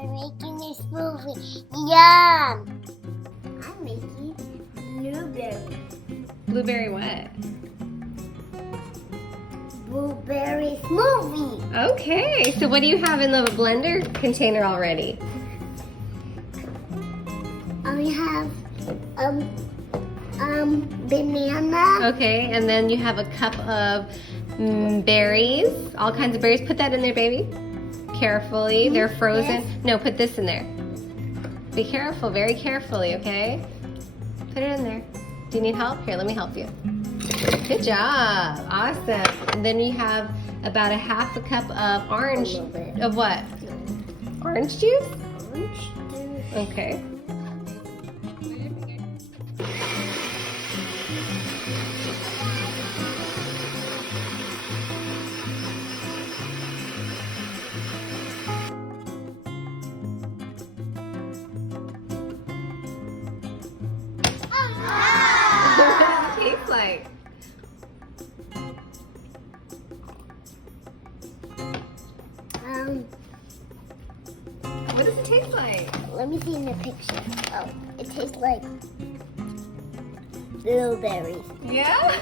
We're making a smoothie. Yum! I'm making blueberry. Blueberry what? Blueberry smoothie. Okay, so what do you have in the blender container already? I have banana. Okay, and then you have a cup of berries, all kinds of berries. Put that in there, baby. Carefully, they're frozen. Yes. No, put this in there. Be careful, very carefully, okay? Put it in there. Do you need help? Here, let me help you. Good job, awesome. And then you have about a half a cup of orange, A little bit. of what? Orange juice? Orange juice. Okay. What does it taste like? What does it taste like? Let me see in the picture. Oh, it tastes like blueberries. Yeah?